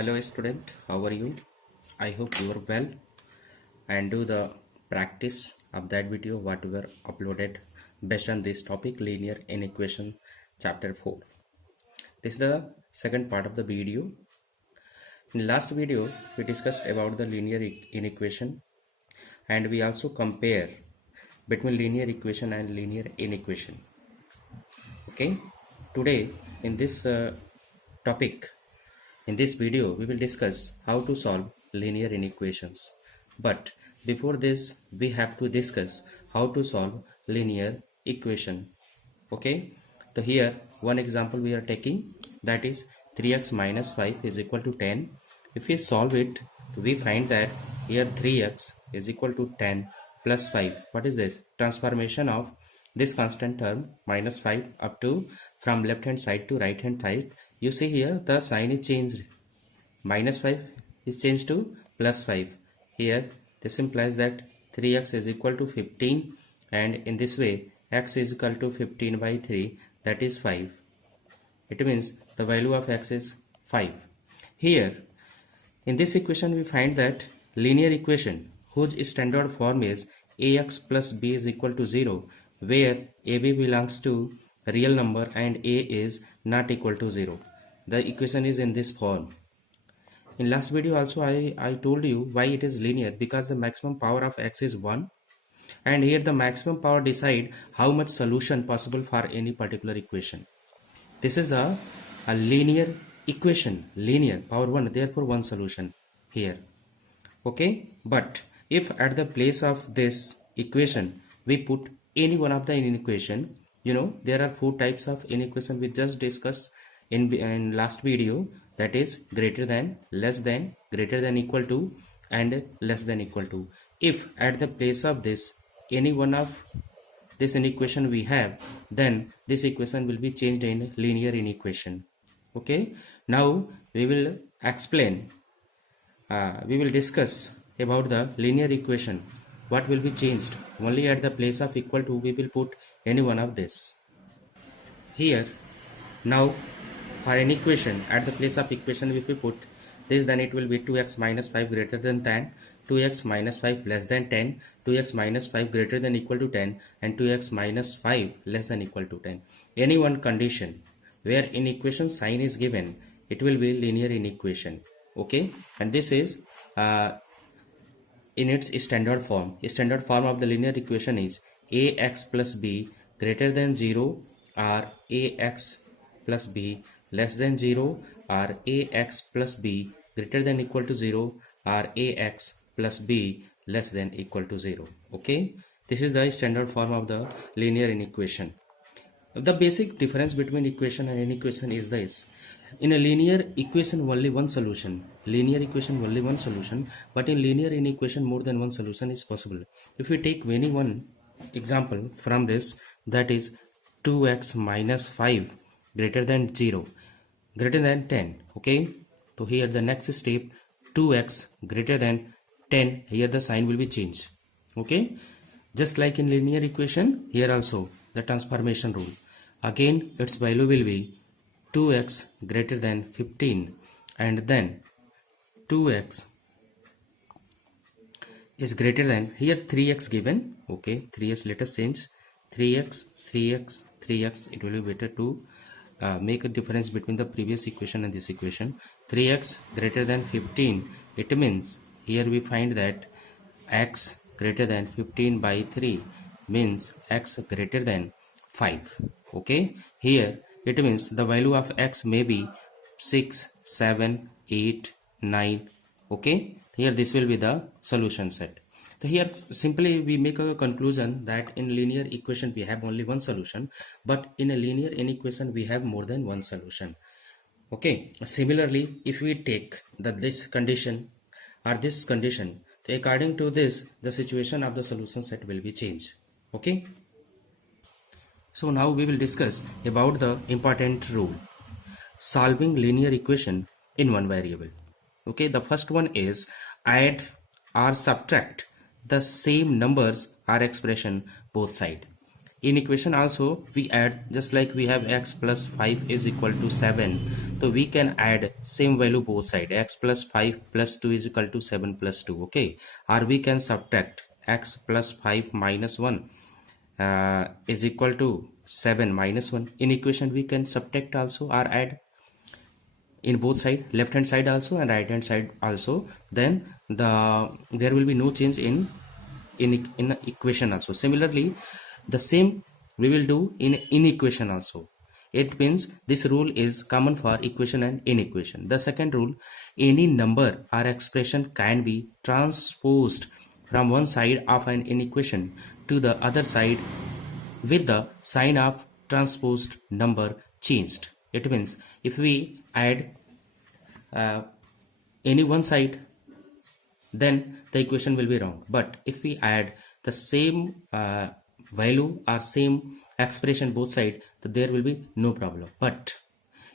Hello student, how are you? I hope you are well and do the practice of that video what were uploaded based on this topic linear inequation chapter 4. This is the second part of the video. In last video we discussed about the linear inequation and we also compare between linear equation and linear inequation. Okay, today in this topic in this video, we will discuss how to solve linear inequations. But before this, we have to discuss how to solve linear equation. Okay. So here, one example we are taking, that is 3x minus 5 is equal to 10. If we solve it, we find that here 3x is equal to 10 plus 5. What is this? Transformation of this constant term minus 5 up to from left hand side to right hand side. You see here the sign is changed. Minus 5 is changed to plus 5. Here this implies that 3x is equal to 15 and in this way x is equal to 15 by 3, that is 5. It means the value of x is 5. Here in this equation we find that linear equation whose standard form is ax plus b is equal to 0, where ab belongs to real number and a is not equal to 0. The equation is in this form. In last video also I told you why it is linear, because the maximum power of x is 1 and here the maximum power decide how much solution possible for any particular equation. This is a linear equation, linear power 1, therefore one solution here. Okay, but if at the place of this equation we put any one of the inequation, there are 4 types of inequation we just discussed in last video, that is greater than, less than, greater than equal to and less than equal to. If at the place of this any one of this inequation we have, then this equation will be changed in linear inequation. Okay, now we will explain, we will discuss about the linear equation. What will be changed? Only at the place of equal to we will put any one of this. Here now for an equation, at the place of equation if we put this, then it will be 2x minus 5 greater than 10, 2x minus 5 less than 10, 2x minus 5 greater than equal to 10 and 2x minus 5 less than equal to 10. Any one condition where inequation sign is given, it will be linear inequation. Okay, and this is in its standard form. Standard form of the linear equation is ax plus b greater than 0 or ax plus b less than 0 or ax plus b greater than equal to 0 or ax plus b less than equal to 0. Okay, this is the standard form of the linear inequation. The basic difference between equation and inequation is this: in a linear equation only one solution, but in linear inequation more than one solution is possible. If we take any one example from this, that is 2x minus 5 greater than 0 greater than 10. Okay, so here the next step, 2x greater than 10, here the sign will be changed. Okay, just like in linear equation, here also the transformation rule, again its value will be 2x greater than 15 and then 2x is greater than, here 3x given. Okay, 3x, let us change 3x, it will be better to make a difference between the previous equation and this equation. 3x greater than 15, it means here we find that x greater than 15 by 3 means x greater than 5. Okay, here it means the value of x may be 6, 7, 8, 9. Okay, here this will be the solution set. So here simply we make a conclusion that in linear equation we have only one solution, but in a linear inequation we have more than one solution. Okay, similarly if we take this condition or this condition, according to this the situation of the solution set will be changed. Okay, so now we will discuss about the important rule, solving linear equation in one variable. Okay, the first one is add or subtract the same numbers or expression both side. in equation also we add, just like we have x plus 5 is equal to 7, so we can add same value both side, x plus 5 plus 2 is equal to 7 plus 2, okay, or we can subtract x plus 5 minus 1 is equal to 7 minus 1. In equation we can subtract also or add in both side, left hand side also and right hand side also, then there will be no change in equation also. Similarly, the same we will do in equation also. It means this rule is common for equation and inequation. The second rule, any number or expression can be transposed from one side of an inequation to the other side with the sign of transposed number changed. It means if we add any one side, then the equation will be wrong. But if we add the same value or same expression both side, then there will be no problem. But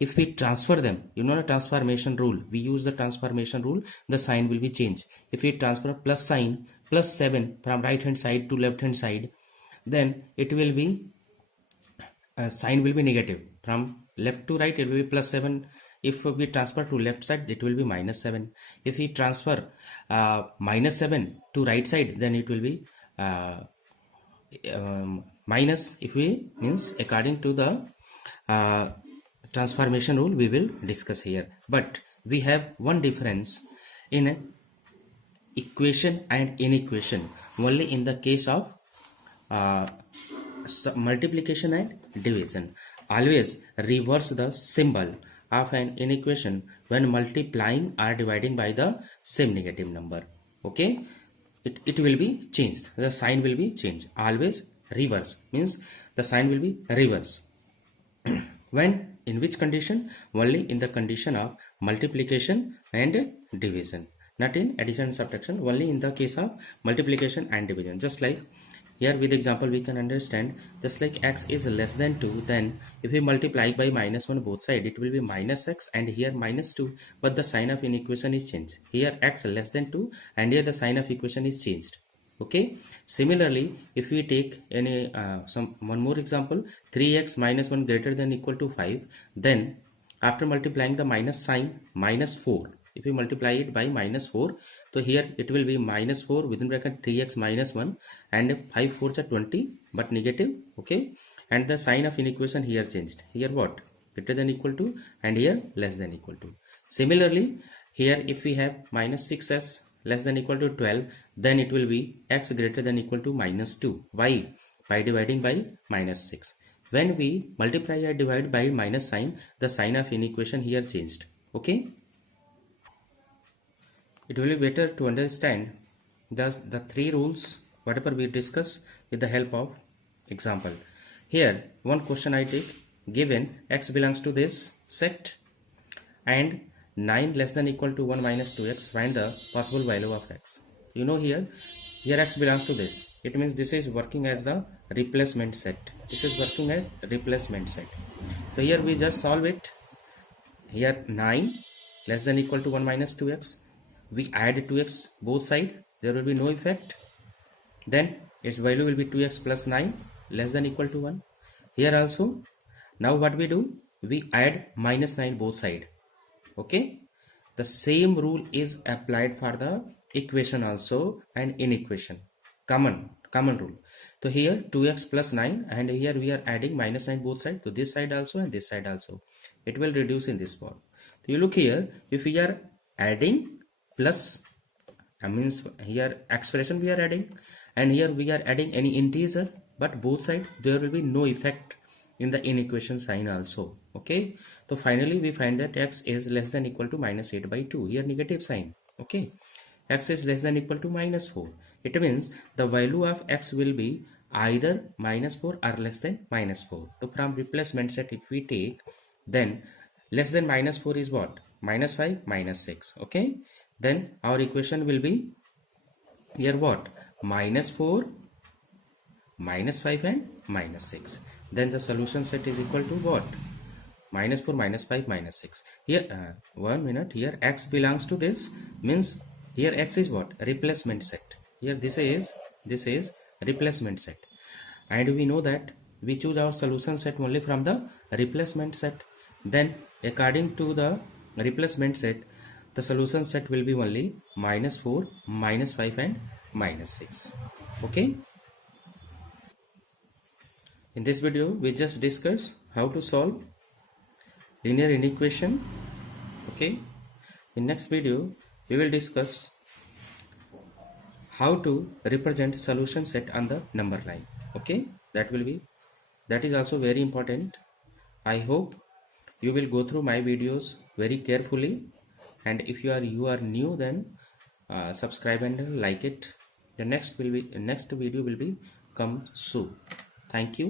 if we transfer them, you know the transformation rule, we use the transformation rule, the sign will be changed. If we transfer plus sign plus 7 from right hand side to left hand side, then it will be sign will be negative. From left to right it will be plus 7. If we transfer to left side, it will be minus 7. If we transfer minus 7 to right side, then it will be minus. If we means according to the transformation rule we will discuss here. But we have one difference in equation and inequation, only in the case of multiplication and division. Always reverse the symbol of an inequation when multiplying or dividing by the same negative number. Okay, it will be changed, the sign will be changed. Always reverse means the sign will be reverse. When, in which condition? Only in the condition of multiplication and division, not in addition and subtraction, only in the case of multiplication and division. Just like here with example we can understand, just like x is less than 2, then if we multiply by minus 1 both side, it will be minus x and here minus 2, but the sign of inequation is changed. Here x less than 2 and here the sign of equation is changed. Okay, similarly if we take any one more example, 3x minus 1 greater than equal to 5, then after multiplying the minus sign, minus 4, if we multiply it by minus 4, so here it will be minus 4 within bracket 3x minus 1 and 5 4s are 20 but negative. Okay, and the sign of inequation here changed. Here what? Greater than equal to, and here less than equal to. Similarly here if we have minus 6s less than equal to 12, then it will be x greater than equal to minus 2. Why? By dividing by minus 6. When we multiply or divide by minus sign, the sign of inequation here changed. Okay, it will be better to understand the three rules whatever we discuss with the help of example. Here one question I take, given x belongs to this set and 9 less than equal to 1 minus 2x, find the possible value of x. You know here x belongs to this, it means this is working as the replacement set. This is working as replacement set. So here we just solve it. Here 9 less than equal to 1 minus 2x, we add 2x both side, there will be no effect. Then its value will be 2x plus 9 less than equal to 1. Here also, now what we do, we add minus 9 both side. Okay, the same rule is applied for the equation also and inequation, common rule. So here 2x plus 9 and here we are adding minus 9 both sides, so this side also and this side also, it will reduce in this form. So you look here, if we are adding plus, means here expression we are adding and here we are adding any integer, but both sides there will be no effect in the inequation sign also. Okay, so finally we find that x is less than equal to minus 8 by 2, here negative sign. Okay, x is less than equal to minus 4, it means the value of x will be either minus 4 or less than minus 4. So from replacement set if we take, then less than minus 4 is what? Minus 5 minus 6. Okay, then our equation will be here what? Minus 4 minus 5 and minus 6. Then the solution set is equal to what? Minus 4 minus 5 minus 6. Here 1 minute, here x belongs to this, means here x is what? Replacement set. Here this is replacement set. and we know that we choose our solution set only from the replacement set. Then according to the replacement set, the solution set will be only -4, -5 and -6. Okay, in this video we just discuss how to solve linear inequation. Okay, in next video we will discuss how to represent solution set on the number line. Okay, that is also very important. I hope you will go through my videos very carefully, and if you are new, then subscribe and like it. The next video will be come soon. Thank you.